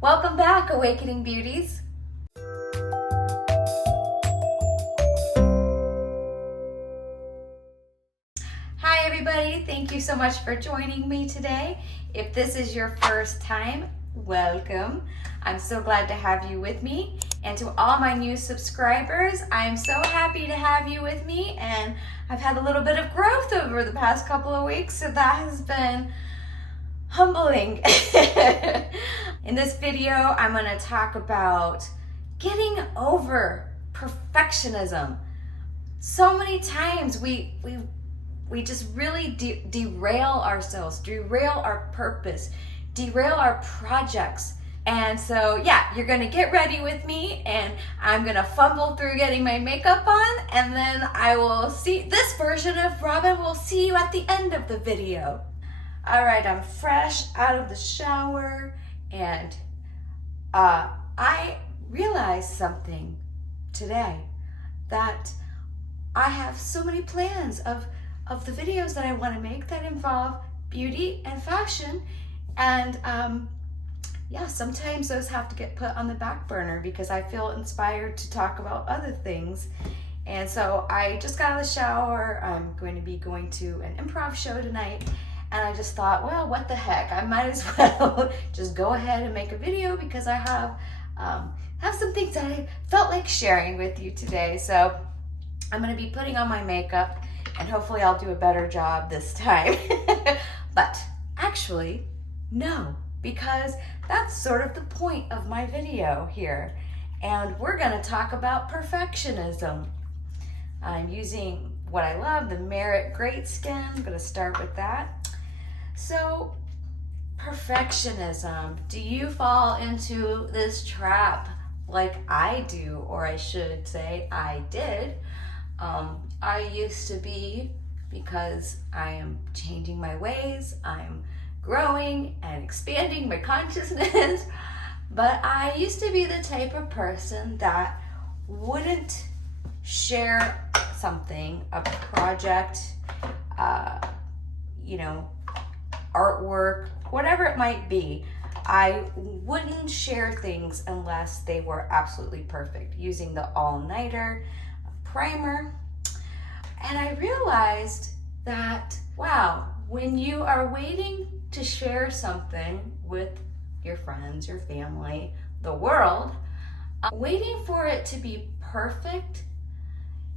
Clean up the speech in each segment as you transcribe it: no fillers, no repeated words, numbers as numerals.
Welcome back, Awakening Beauties. Hi everybody, thank you so much for joining me today. If this is your first time, welcome. I'm so glad to have you with me. And to all my new subscribers, I'm so happy to have you with me, and I've had a little bit of growth over the past couple of weeks, so that has been humbling. In this video, I'm going to talk about getting over perfectionism. So many times we just really derail ourselves, derail our purpose, derail our projects. And so, yeah, you're going to get ready with me, and I'm going to fumble through getting my makeup on, and then I will see this version of Robin. Will see you at the end of the video. All right, I'm fresh out of the shower, and I realized something today, that I have so many plans of the videos that I want to make that involve beauty and fashion, and yeah, sometimes those have to get put on the back burner because I feel inspired to talk about other things. And so I just got out of the shower. I'm going to be going to an improv show tonight, and I just thought, well, what the heck? I might as well just go ahead and make a video because I have some things that I felt like sharing with you today. So I'm going to be putting on my makeup, and hopefully I'll do a better job this time. But actually, no, because that's sort of the point of my video here. And we're going to talk about perfectionism. I'm using what I love, the Merit Great Skin. I'm going to start with that. So, perfectionism. Do you fall into this trap like I do, or I should say I did? I used to be, because I am changing my ways, I'm growing and expanding my consciousness, but I used to be the type of person that wouldn't share something, a project, artwork, whatever it might be. I wouldn't share things unless they were absolutely perfect, using the all-nighter primer. And I realized that, wow, when you are waiting to share something with your friends, your family, the world, waiting for it to be perfect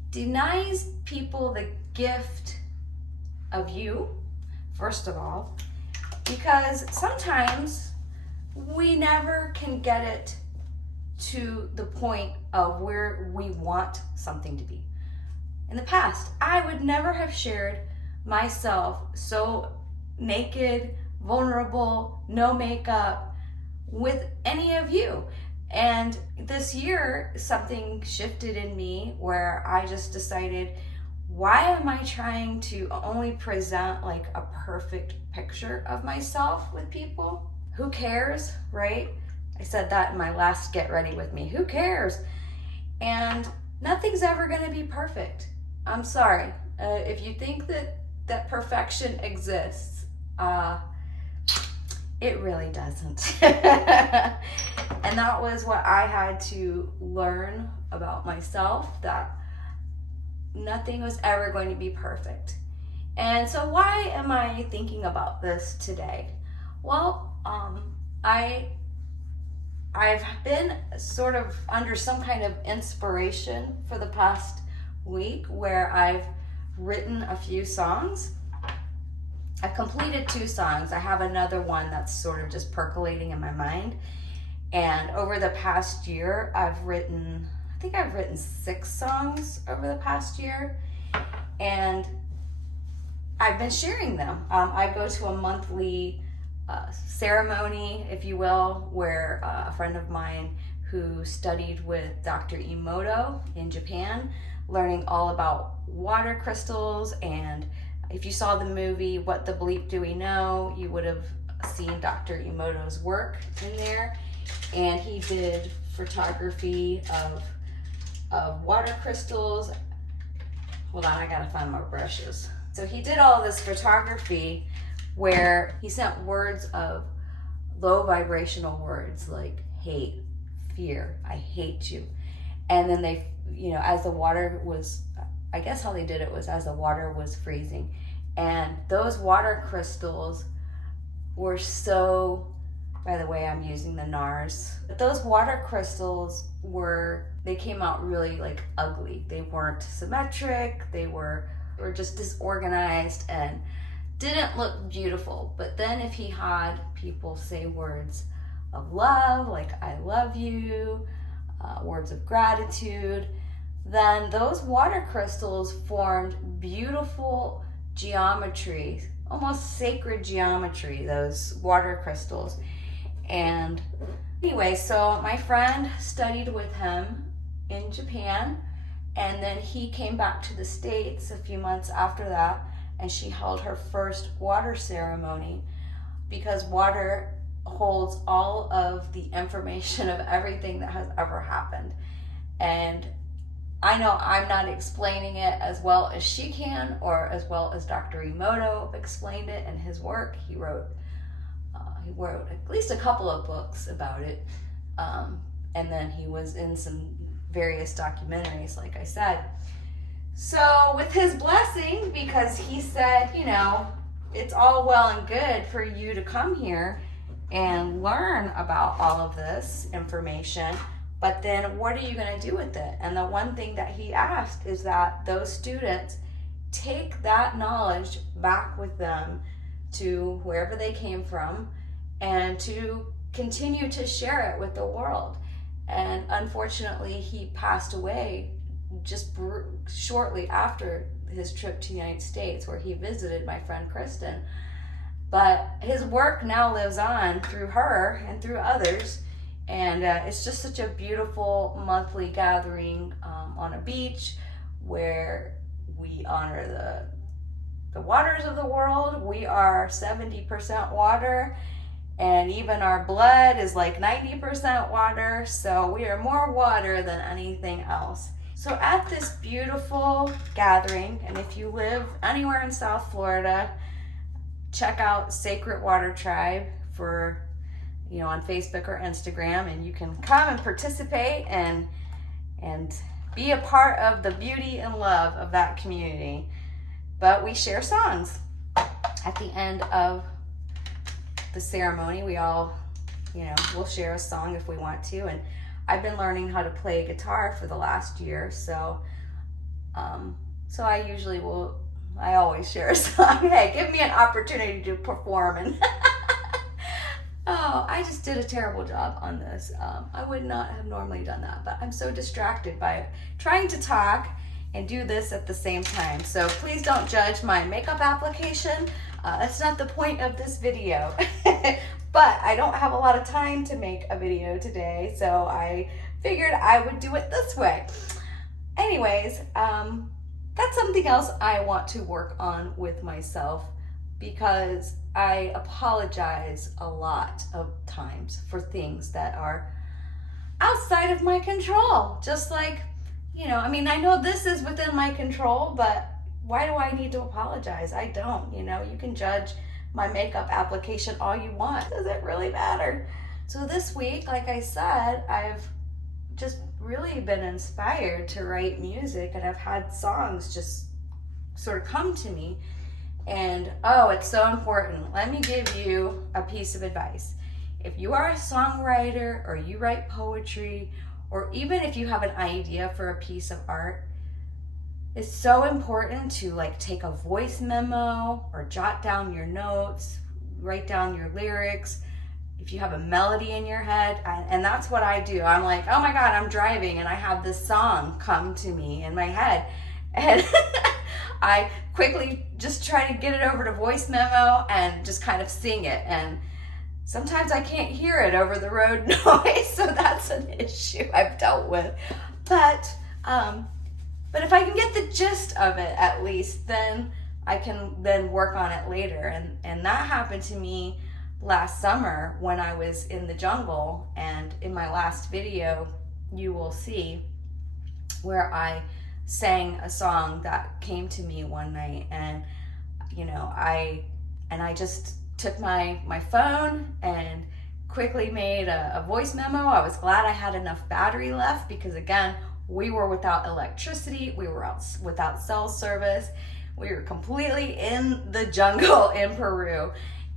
denies people the gift of you, first of all, because sometimes we never can get it to the point of where we want something to be. In the past, I would never have shared myself so naked, vulnerable, no makeup with any of you. And this year, something shifted in me where I just decided, why am I trying to only present like a perfect picture of myself with people? Who cares, right? I said that in my last Get Ready With Me. Who cares? And nothing's ever going to be perfect. I'm sorry. If you think that perfection exists, it really doesn't. And that was what I had to learn about myself, that nothing was ever going to be perfect. And so why am I thinking about this today? Well, I've been sort of under some kind of inspiration for the past week where I've written a few songs. I've completed 2 songs. I have another one that's sort of just percolating in my mind. And over the past year, I've written 6 songs over the past year. And I've been sharing them. I go to a monthly ceremony, if you will, where a friend of mine who studied with Dr. Emoto in Japan, learning all about water crystals. And if you saw the movie What the Bleep Do We Know, you would have seen Dr. Emoto's work in there. And he did photography of water crystals. Hold on, I gotta find my brushes. So he did all this photography where he sent words of low vibrational words like hate, fear, I hate you. And then they, as the water was, I guess how they did it was as the water was freezing. And those water crystals were so, by the way, I'm using the NARS. But those water crystals they came out really like ugly. They weren't symmetric. They were just disorganized and didn't look beautiful. But then if he had people say words of love, like I love you, words of gratitude, then those water crystals formed beautiful geometry, almost sacred geometry, those water crystals. And anyway, so my friend studied with him in Japan, and then he came back to the States a few months after that, and she held her first water ceremony, because water holds all of the information of everything that has ever happened. And I know I'm not explaining it as well as she can, or as well as Dr. Emoto explained it in his work. He wrote at least a couple of books about it. And then he was in some various documentaries, like I said. So with his blessing, because he said, it's all well and good for you to come here and learn about all of this information, but then what are you going to do with it? And the one thing that he asked is that those students take that knowledge back with them to wherever they came from, and to continue to share it with the world. And unfortunately, he passed away just shortly after his trip to the United States, where he visited my friend Kristen. But his work now lives on through her and through others. And it's just such a beautiful monthly gathering on a beach where we honor the waters of the world. We are 70% water, and even our blood is like 90% water. So we are more water than anything else. So at this beautiful gathering, and if you live anywhere in South Florida, check out Sacred Water Tribe for, on Facebook or Instagram, and you can come and participate and be a part of the beauty and love of that community. But we share songs. At the end of the ceremony, we all, we'll share a song if we want to. And I've been learning how to play guitar for the last year, so I always share a song. Hey, give me an opportunity to perform. And oh, I just did a terrible job on this. I would not have normally done that, but I'm so distracted by trying to talk and do this at the same time. So please don't judge my makeup application. That's not the point of this video. But I don't have a lot of time to make a video today, so I figured I would do it this way. Anyways, that's something else I want to work on with myself, because I apologize a lot of times for things that are outside of my control. Just like, I know this is within my control, but why do I need to apologize? I don't. You can judge my makeup application all you want. Does it really matter? So this week, like I said, I've just really been inspired to write music, and I've had songs just sort of come to me. And it's so important. Let me give you a piece of advice. If you are a songwriter, or you write poetry, or even if you have an idea for a piece of art, it's so important to take a voice memo or jot down your notes, write down your lyrics. If you have a melody in your head, and that's what I do. I'm like, oh my God, I'm driving and I have this song come to me in my head. And I quickly just try to get it over to voice memo and just kind of sing it. And sometimes I can't hear it over the road noise, so that's an issue I've dealt with. But if I can get the gist of it at least, then I can then work on it later. And that happened to me last summer when I was in the jungle. And in my last video, you will see where I sang a song that came to me one night. And, I just took my phone and quickly made a voice memo. I was glad I had enough battery left because, again, we were without electricity, we were without cell service, we were completely in the jungle in Peru.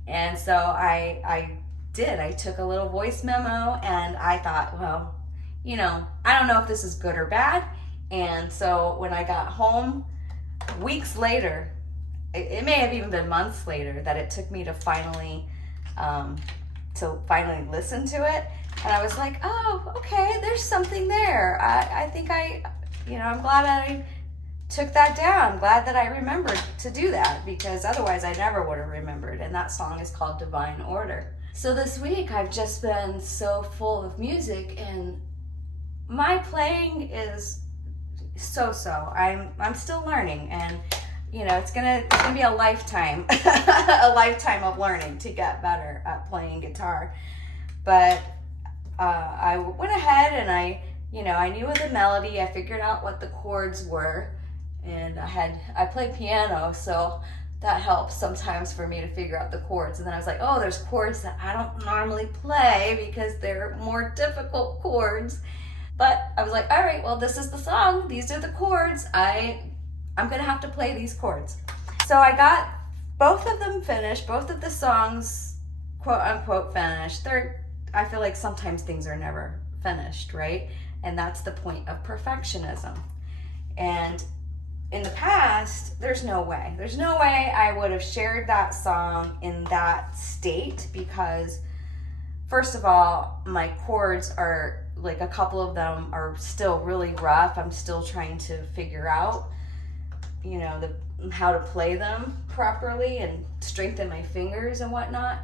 And so I took a little voice memo, and I thought, well, I don't know if this is good or bad. And so when I got home, weeks later, it may have even been months later, that it took me to finally listen to it. And I was like, oh, okay, there's something there. I think I'm glad I took that down. I'm glad that I remembered to do that, because otherwise I never would have remembered. And that song is called Divine Order. So this week I've just been so full of music, and my playing is so. I'm still learning, and it's gonna be a lifetime a lifetime of learning to get better at playing guitar. But I went ahead and I knew the melody. I figured out what the chords were, and I played piano, so that helps sometimes for me to figure out the chords. And then I was like, oh, there's chords that I don't normally play because they're more difficult chords. But I was like, all right, well, this is the song. These are the chords. I'm going to have to play these chords. So I got both of them finished, both of the songs, quote unquote, finished. I feel like sometimes things are never finished, right? And that's the point of perfectionism. And in the past, there's no way I would have shared that song in that state, because first of all, my chords are, like, a couple of them are still really rough. I'm still trying to figure out, how to play them properly and strengthen my fingers and whatnot.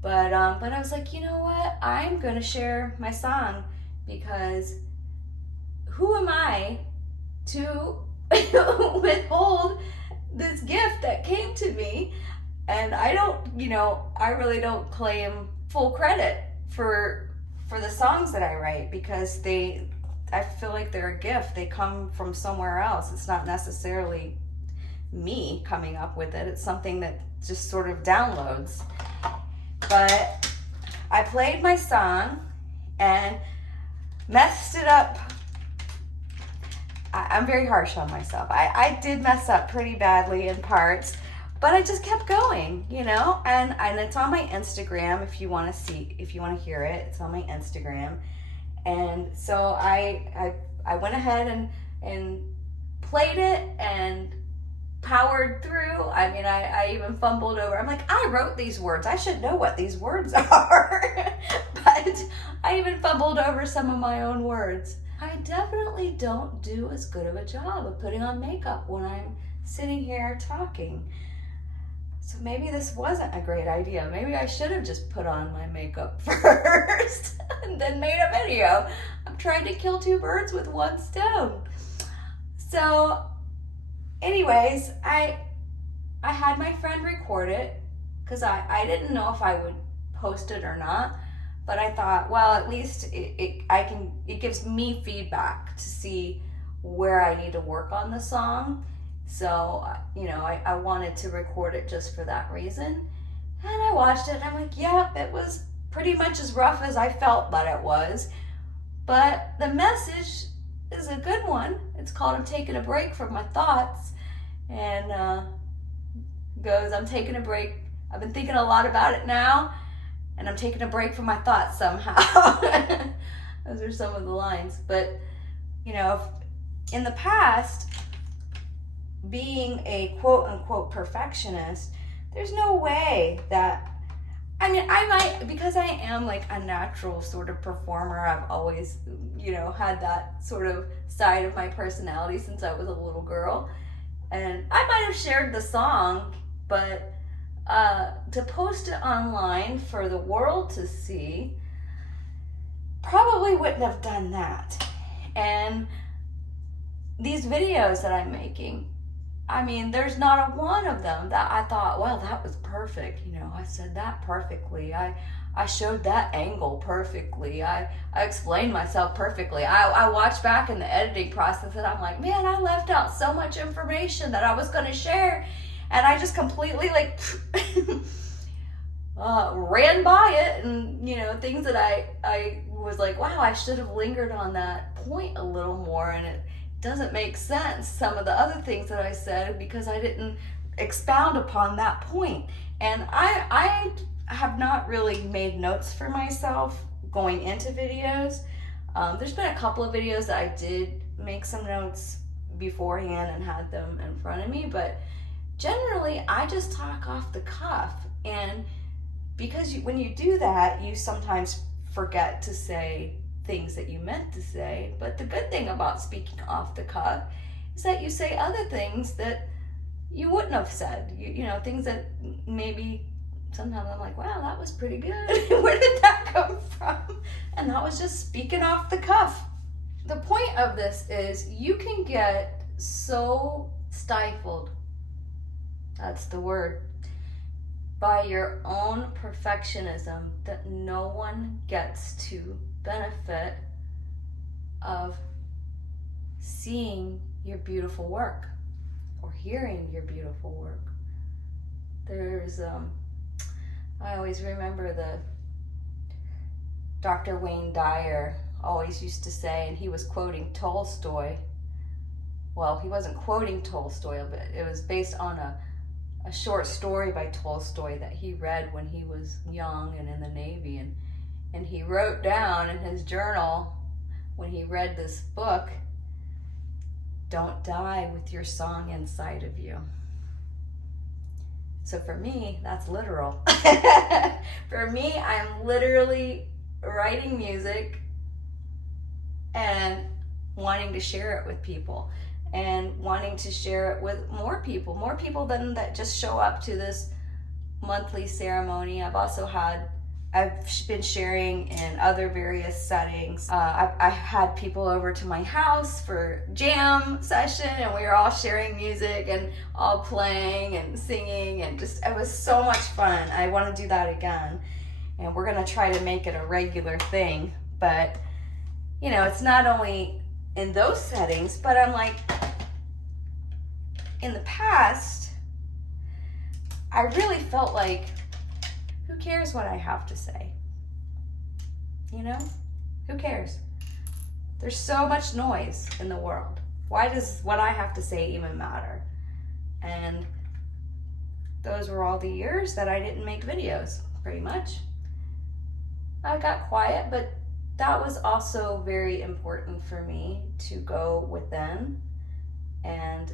But I was like, you know what? I'm going to share my song, because who am I to withhold this gift that came to me? And I really don't claim full credit for the songs that I write, because I feel like they're a gift. They come from somewhere else. It's not necessarily me coming up with it. It's something that just sort of downloads. But I played my song and messed it up. I'm very harsh on myself. I did mess up pretty badly in parts, but I just kept going, and it's on my Instagram if you want to hear it. It's on my Instagram. And so I went ahead and played it and powered through. I mean, I even fumbled over. I'm like, I wrote these words. I should know what these words are. But I even fumbled over some of my own words. I definitely don't do as good of a job of putting on makeup when I'm sitting here talking. So maybe this wasn't a great idea. Maybe I should have just put on my makeup first and then made a video. I'm trying to kill two birds with one stone. So anyways, I had my friend record it, because I didn't know if I would post it or not. But I thought, well, at least it gives me feedback to see where I need to work on the song. So, I wanted to record it just for that reason. And I watched it and I'm like, yep, it was pretty much as rough as I felt that it was. But the message is a good one. It's called I'm Taking a Break from My Thoughts. And goes, I'm taking a break. I've been thinking a lot about it now, and I'm taking a break from my thoughts somehow. Those are some of the lines. But, in the past, being a quote-unquote perfectionist, there's no way that, I might, because I am like a natural sort of performer. I've always, had that sort of side of my personality since I was a little girl. And I might have shared the song, but to post it online for the world to see, probably wouldn't have done that. And these videos that I'm making, there's not a one of them that I thought, well, that was perfect. I said that perfectly. I showed that angle perfectly. I explained myself perfectly. I watched back in the editing process and I'm like, man, I left out so much information that I was going to share. And I just completely ran by it, and things that I was like, wow, I should have lingered on that point a little more, and it doesn't make sense, some of the other things that I said, because I didn't expound upon that point. And I have not really made notes for myself going into videos. There's been a couple of videos that I did make some notes beforehand and had them in front of me, but generally I just talk off the cuff. And because when you do that, you sometimes forget to say things that you meant to say. But the good thing about speaking off the cuff is that you say other things that you wouldn't have said. Things that maybe sometimes I'm like, wow, that was pretty good. Where did that come from? And that was just speaking off the cuff. The point of this is you can get so stifled, that's the word, by your own perfectionism that no one gets to benefit of seeing your beautiful work or hearing your beautiful work. There's I always remember the Dr. Wayne Dyer always used to say, and he was quoting Tolstoy. Well, he wasn't quoting Tolstoy, but it was based on a short story by Tolstoy that he read when he was young and in the Navy. And he wrote down in his journal when he read this book, "Don't die with your song inside of you." So for me, that's literal. For me, I'm literally writing music and wanting to share it with people, and wanting to share it with more people than that just show up to this monthly ceremony. I've been sharing in other various settings. I had people over to my house for jam session, and we were all sharing music and all playing and singing, and it was so much fun. I want to do that again, and we're going to try to make it a regular thing. But it's not only in those settings, but I'm like, in the past, I really felt like, who cares what I have to say? Who cares? There's so much noise in the world. Why does what I have to say even matter? And those were all the years that I didn't make videos, pretty much. I got quiet, but that was also very important for me to go within. And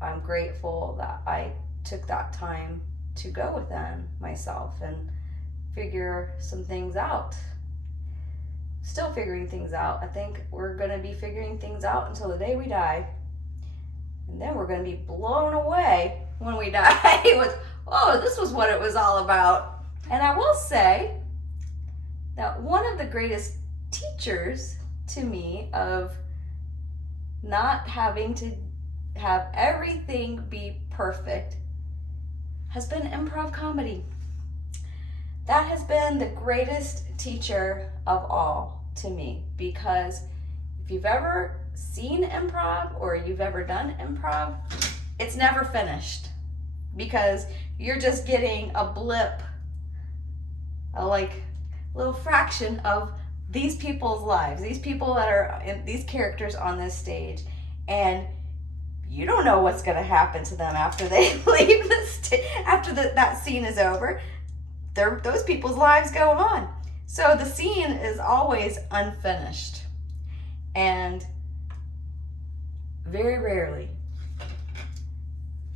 I'm grateful that I took that time to go within myself and figure some things out. Still figuring things out. I think we're going to be figuring things out until the day we die. And then we're going to be blown away when we die with, oh, this was what it was all about. And I will say that one of the greatest teachers to me of not having to have everything be perfect has been improv comedy. That has been the greatest teacher of all to me, because if you've ever seen improv or you've ever done improv, it's never finished, because you're just getting a blip, a little fraction of these people's lives, these people that are in these characters on this stage, and you don't know what's going to happen to them after they leave the stage, after that scene is over. Those people's lives go on. So the scene is always unfinished. And very rarely,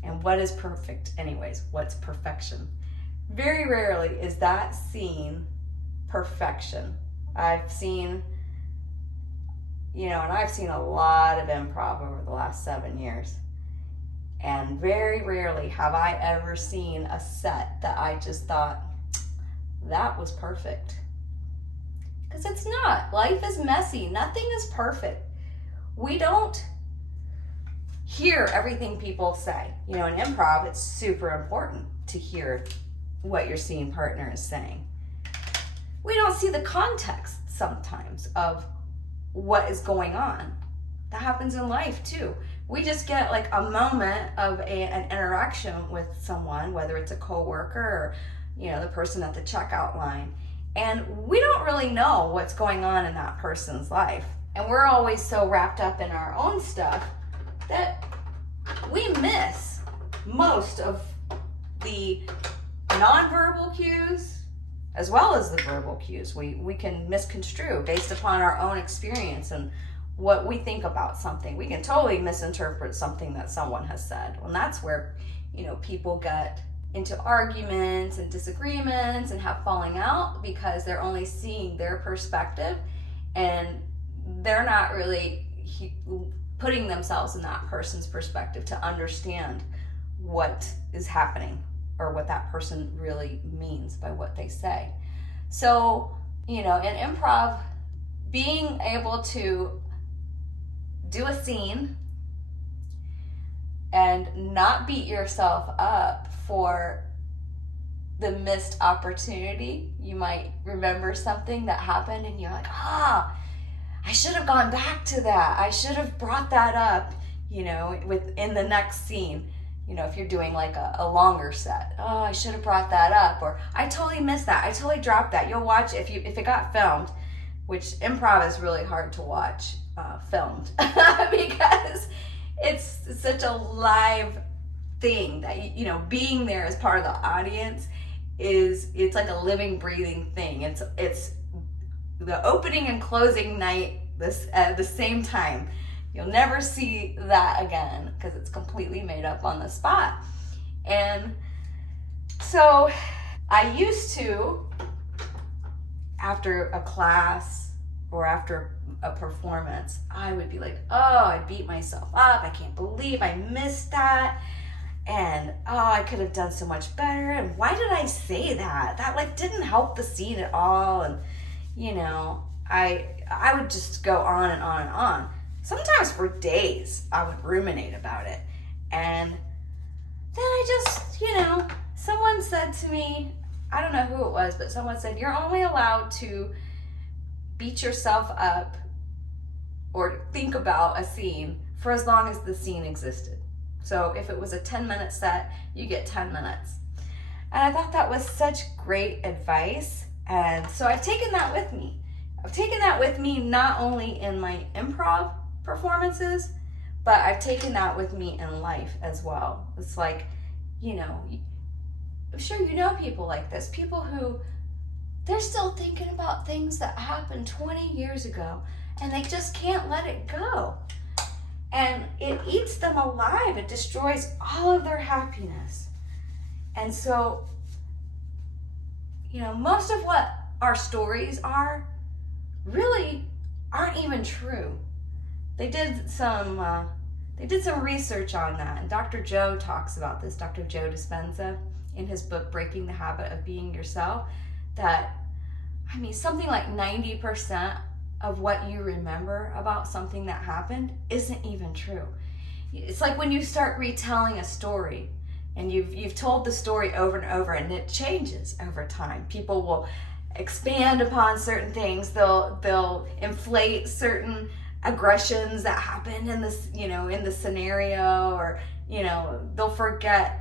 and what is perfect anyways? What's perfection? Very rarely is that scene perfection. I've seen a lot of improv over the last 7 years. And very rarely have I ever seen a set that I just thought, that was perfect. Because it's not. Life is messy. Nothing is perfect. We don't hear everything people say. In improv, it's super important to hear what your scene partner is saying. We don't see the context sometimes of what is going on. That happens in life too. We just get a moment of an interaction with someone, whether it's a coworker or the person at the checkout line. And we don't really know what's going on in that person's life. And we're always so wrapped up in our own stuff that we miss most of the nonverbal cues as well as the verbal cues. We can misconstrue based upon our own experience and what we think about something. We can totally misinterpret something that someone has said. And that's where, people get into arguments and disagreements and have falling out, because they're only seeing their perspective and they're not really putting themselves in that person's perspective to understand what is happening or what that person really means by what they say. So, in improv, being able to do a scene and not beat yourself up for the missed opportunity. You might remember something that happened and you're like, I should have gone back to that. I should have brought that up, within the next scene. If you're doing like a longer set, I should have brought that up, or I totally missed that. I totally dropped that. You'll watch if it got filmed, which improv is really hard to watch filmed because it's such a live thing that being there as part of the audience it's like a living, breathing thing. It's the opening and closing night at the same time. You'll never see that again because it's completely made up on the spot. And so I used to, after a class or after a performance, I would be like, I beat myself up. I can't believe I missed that. And I could have done so much better. And why did I say that? That didn't help the scene at all. And I would just go on and on and on. Sometimes for days, I would ruminate about it. And then I just, someone said to me, I don't know who it was, but someone said, you're only allowed to beat yourself up or think about a scene for as long as the scene existed. So if it was a 10-minute set, you get 10 minutes. And I thought that was such great advice. And so I've taken that with me. I've taken that with me not only in my improv performances, but I've taken that with me in life as well. It's like, I'm sure people like this, people who they're still thinking about things that happened 20 years ago and they just can't let it go. And it eats them alive. It destroys all of their happiness. And so, most of what our stories are really aren't even true. They did some research on that, and Dr. Joe talks about this, Dr. Joe Dispenza, in his book, Breaking the Habit of Being Yourself, that, something like 90% of what you remember about something that happened isn't even true. It's like when you start retelling a story, and you've told the story over and over, and it changes over time. People will expand upon certain things. They'll inflate certain aggressions that happened in this, in the scenario, or they'll forget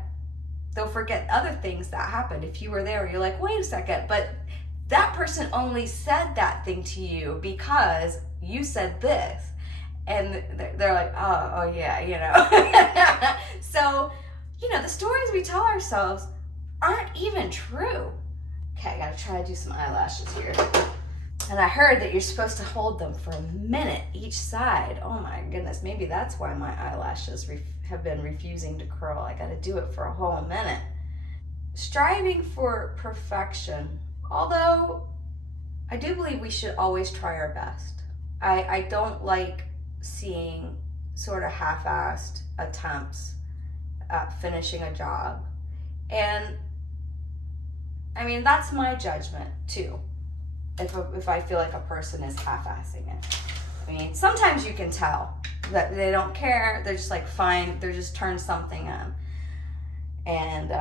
other things that happened. If you were there, you're like, wait a second, but that person only said that thing to you because you said this, and they're like, oh yeah, So, the stories we tell ourselves aren't even true. Okay, I gotta try to do some eyelashes here. And I heard that you're supposed to hold them for a minute each side. Oh my goodness, maybe that's why my eyelashes have been refusing to curl. I gotta do it for a whole minute. Striving for perfection. Although I do believe we should always try our best. I don't like seeing sort of half-assed attempts at finishing a job. And that's my judgment too. If I feel like a person is half-assing it. Sometimes you can tell that they don't care. They're just like, fine, they're just turned something on. And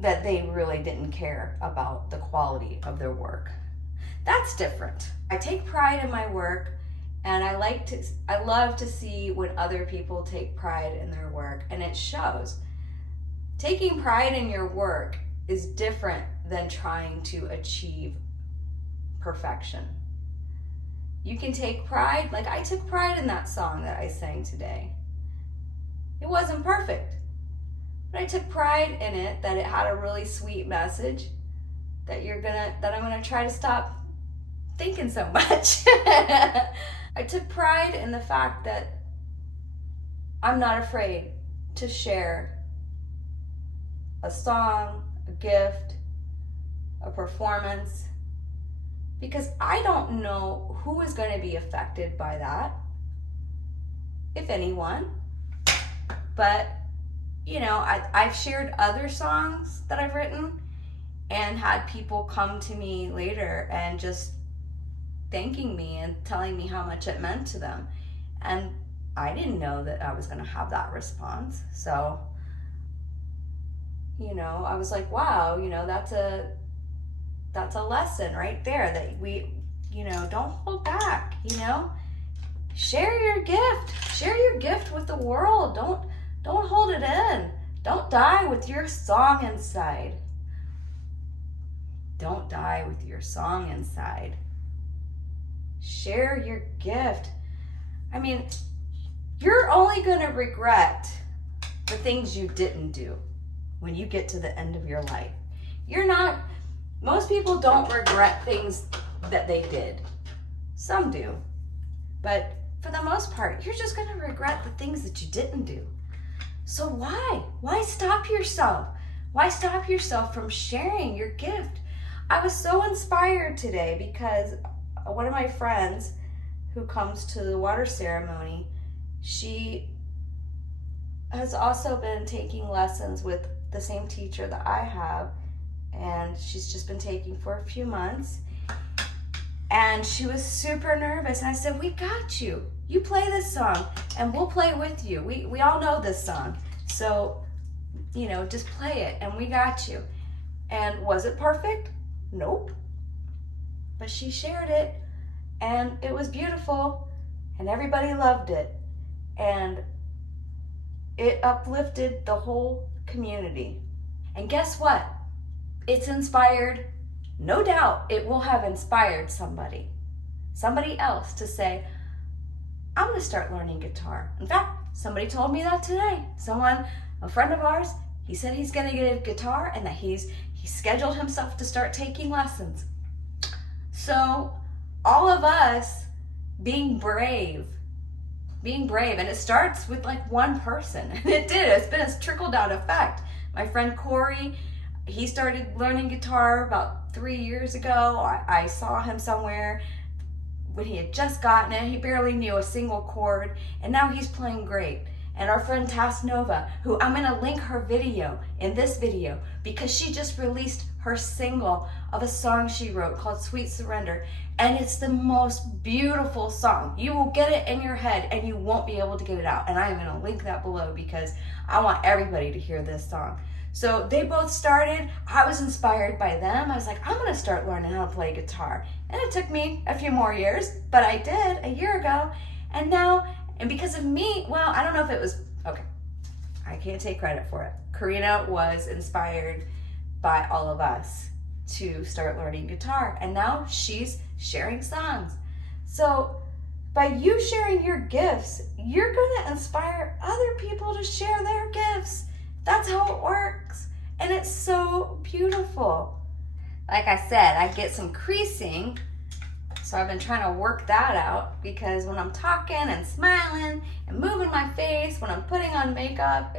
that they really didn't care about the quality of their work. That's different. I take pride in my work, and I love to see when other people take pride in their work, and it shows. Taking pride in your work is different than trying to achieve perfection. You can take pride, like I took pride in that song that I sang today. It wasn't perfect, but I took pride in it, that it had a really sweet message, that I'm gonna try to stop thinking so much. I took pride in the fact that I'm not afraid to share a song, a gift, a performance, because I don't know who is going to be affected by that, if anyone. But, you know, I've shared other songs that I've written and had people come to me later and just thanking me and telling me how much it meant to them. And I didn't know that I was going to have that response. So, you know, I was like, wow, you know, that's a lesson right there, that we, you know, don't hold back, you know, share your gift with the world. Don't hold it in. Don't die with your song inside. Don't die with your song inside. Share your gift. I mean, you're only going to regret the things you didn't do when you get to the end of your life. Most people don't regret things that they did. Some do. But for the most part, you're just going to regret the things that you didn't do. So why? Why stop yourself? Why stop yourself from sharing your gift? I was so inspired today because one of my friends who comes to the water ceremony, she has also been taking lessons with the same teacher that I have, and she's just been taking for a few months. And she was super nervous, and I said, we got you. You play this song, and we'll play with you. We all know this song. So, you know, just play it, and we got you. And was it perfect? Nope. But she shared it, and it was beautiful, and everybody loved it. And it uplifted the whole community. And guess what? It's inspired, no doubt it will have inspired somebody else to say, I'm going to start learning guitar. In fact, somebody told me that today. A friend of ours, he said he's going to get a guitar and that he scheduled himself to start taking lessons. So all of us being brave, and it starts with like one person, and it did. It's been a trickle-down effect. My friend Corey, he started learning guitar about 3 years ago. I saw him somewhere when he had just gotten it. He barely knew a single chord, and now he's playing great. And our friend Tasnova, who I'm going to link her video in this video because she just released her single of a song she wrote called Sweet Surrender. And it's the most beautiful song. You will get it in your head and you won't be able to get it out. And I am going to link that below because I want everybody to hear this song. So they both started. I was inspired by them. I was like, I'm going to start learning how to play guitar. And it took me a few more years, but I did a year ago. And now, and because of me, well, I don't know if it was, okay, I can't take credit for it. Karina was inspired by all of us to start learning guitar. And now she's sharing songs. So by you sharing your gifts, you're going to inspire other people to share their gifts. That's how it works. And it's so beautiful. Like I said, I get some creasing. So I've been trying to work that out because when I'm talking and smiling and moving my face, when I'm putting on makeup,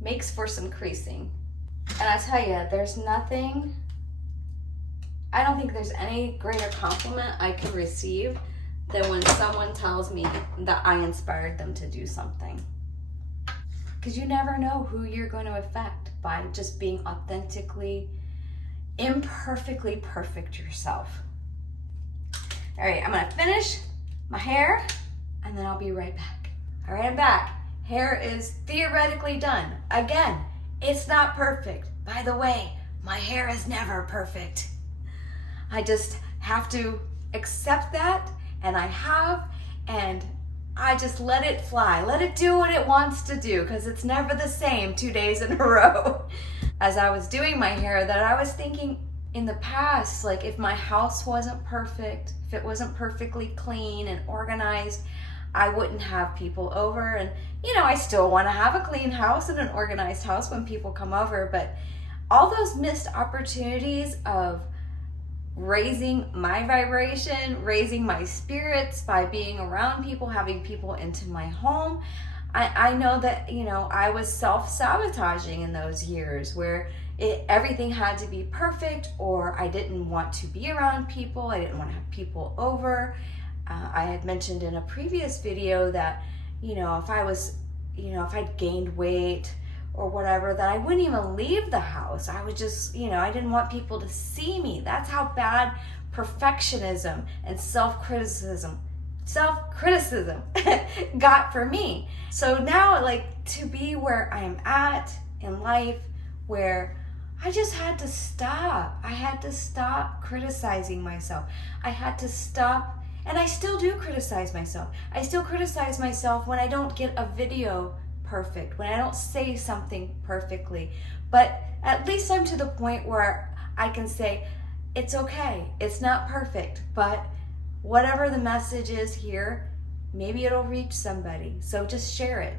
makes for some creasing. And I tell you, I don't think there's any greater compliment I can receive than when someone tells me that I inspired them to do something. Because you never know who you're going to affect by just being authentically, imperfectly perfect yourself. All right, I'm going to finish my hair and then I'll be right back. All right, I'm back. Hair is theoretically done. Again, it's not perfect. By the way, my hair is never perfect. I just have to accept that, and I just let it fly. Let it do what it wants to do, because it's never the same 2 days in a row. as I was doing my hair that I was thinking in the past, like if my house wasn't perfect, if it wasn't perfectly clean and organized, I wouldn't have people over. And I still want to have a clean house and an organized house when people come over, but all those missed opportunities of raising my vibration, raising my spirits by being around people, having people into my home. I know that, I was self-sabotaging in those years where everything had to be perfect, or I didn't want to be around people. I didn't want to have people over. I had mentioned in a previous video that, if I was, if I'd gained weight or whatever, that I wouldn't even leave the house. I would just, I didn't want people to see me. That's how bad perfectionism and self-criticism got for me. So now, like, to be where I'm at in life, where I just had to stop. I had to stop criticizing myself. I had to stop, and I still do criticize myself. I still criticize myself when I don't get a video perfect, when I don't say something perfectly. But at least I'm to the point where I can say, it's okay, it's not perfect, but whatever the message is here, maybe it'll reach somebody. So just share it.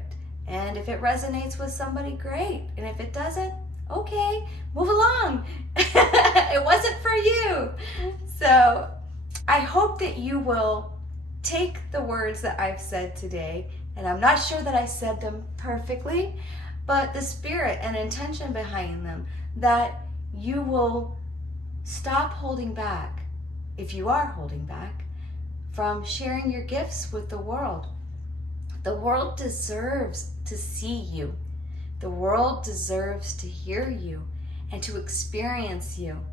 And if it resonates with somebody, great. And if it doesn't, okay, move along. It wasn't for you. So I hope that you will take the words that I've said today, and I'm not sure that I said them perfectly, but the spirit and intention behind them, that you will stop holding back, if you are holding back, from sharing your gifts with the world. The world deserves to see you. The world deserves to hear you and to experience you.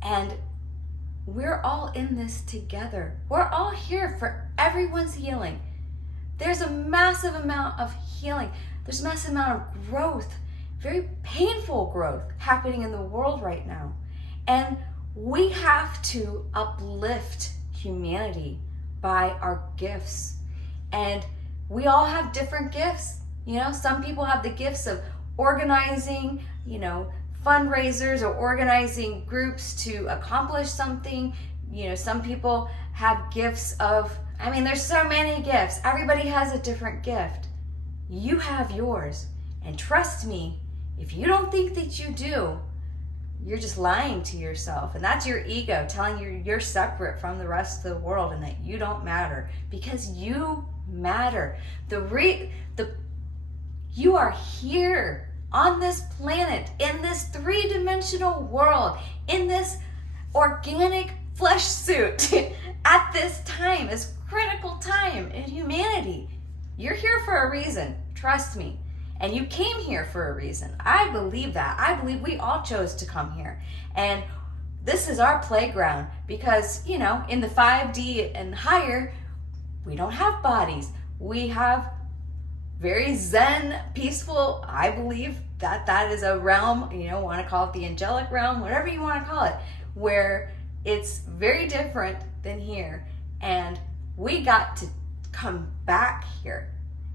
And we're all in this together. We're all here for everyone's healing. There's a massive amount of healing. There's a massive amount of growth, very painful growth happening in the world right now. And we have to uplift humanity by our gifts. And we all have different gifts. Some people have the gifts of organizing, fundraisers or organizing groups to accomplish something. Some people have gifts of, there's so many gifts. Everybody has a different gift. You have yours. And trust me, if you don't think that you do, you're just lying to yourself. And that's your ego telling you you're separate from the rest of the world and that you don't matter, because you matter. You are here on this planet, in this three-dimensional world, in this organic flesh suit at this time, this critical time in humanity. You're here for a reason, trust me. And you came here for a reason. I believe that. I believe we all chose to come here. And this is our playground because, in the 5D and higher, we don't have bodies. We have very zen, peaceful, I believe that is a realm, want to call it the angelic realm, whatever you want to call it, where it's very different than here. And we got to come back here.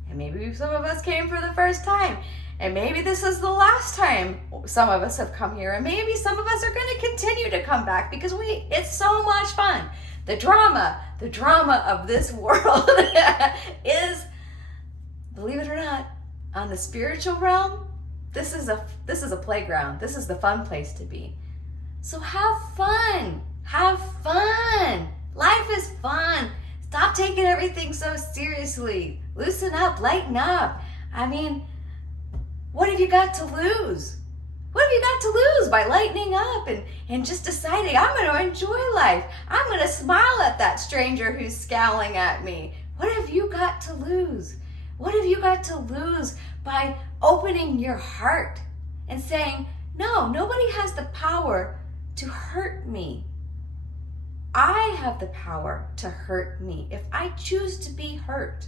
And maybe some of us came for the first time. And maybe this is the last time some of us have come here. And maybe some of us are going to continue to come back because it's so much fun. The drama of this world is, believe it or not, on the spiritual realm, this is a playground. This is the fun place to be. So have fun. Have fun. Life is fun. Stop taking everything so seriously. Loosen up, lighten up. What have you got to lose? What have you got to lose by lightening up and just deciding, I'm going to enjoy life. I'm going to smile at that stranger who's scowling at me. What have you got to lose? What have you got to lose by opening your heart and saying, no, nobody has the power to hurt me. I have the power to hurt me if I choose to be hurt.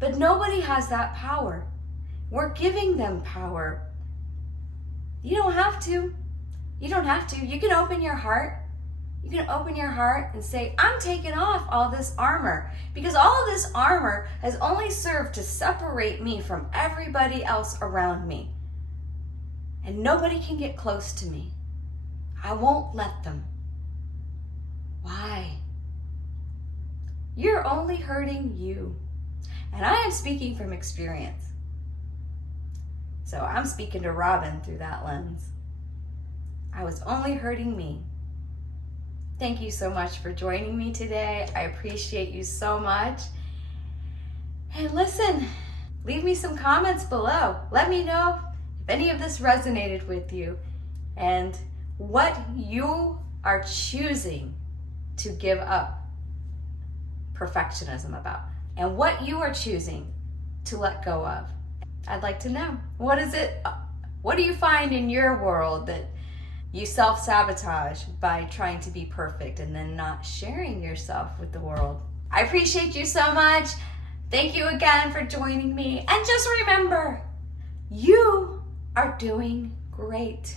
But nobody has that power. We're giving them power. You don't have to. You don't have to. You can open your heart. You can open your heart and say, I'm taking off all this armor, because all of this armor has only served to separate me from everybody else around me. and nobody can get close to me. I won't let them. Why? You're only hurting you. And I am speaking from experience. So I'm speaking to Robin through that lens. I was only hurting me. Thank you so much for joining me today. I appreciate you so much. And listen, leave me some comments below. Let me know if any of this resonated with you and what you are choosing to give up perfectionism about and what you are choosing to let go of. I'd like to know. What do you find in your world that you self-sabotage by trying to be perfect and then not sharing yourself with the world? I appreciate you so much. Thank you again for joining me. And just remember, you are doing great.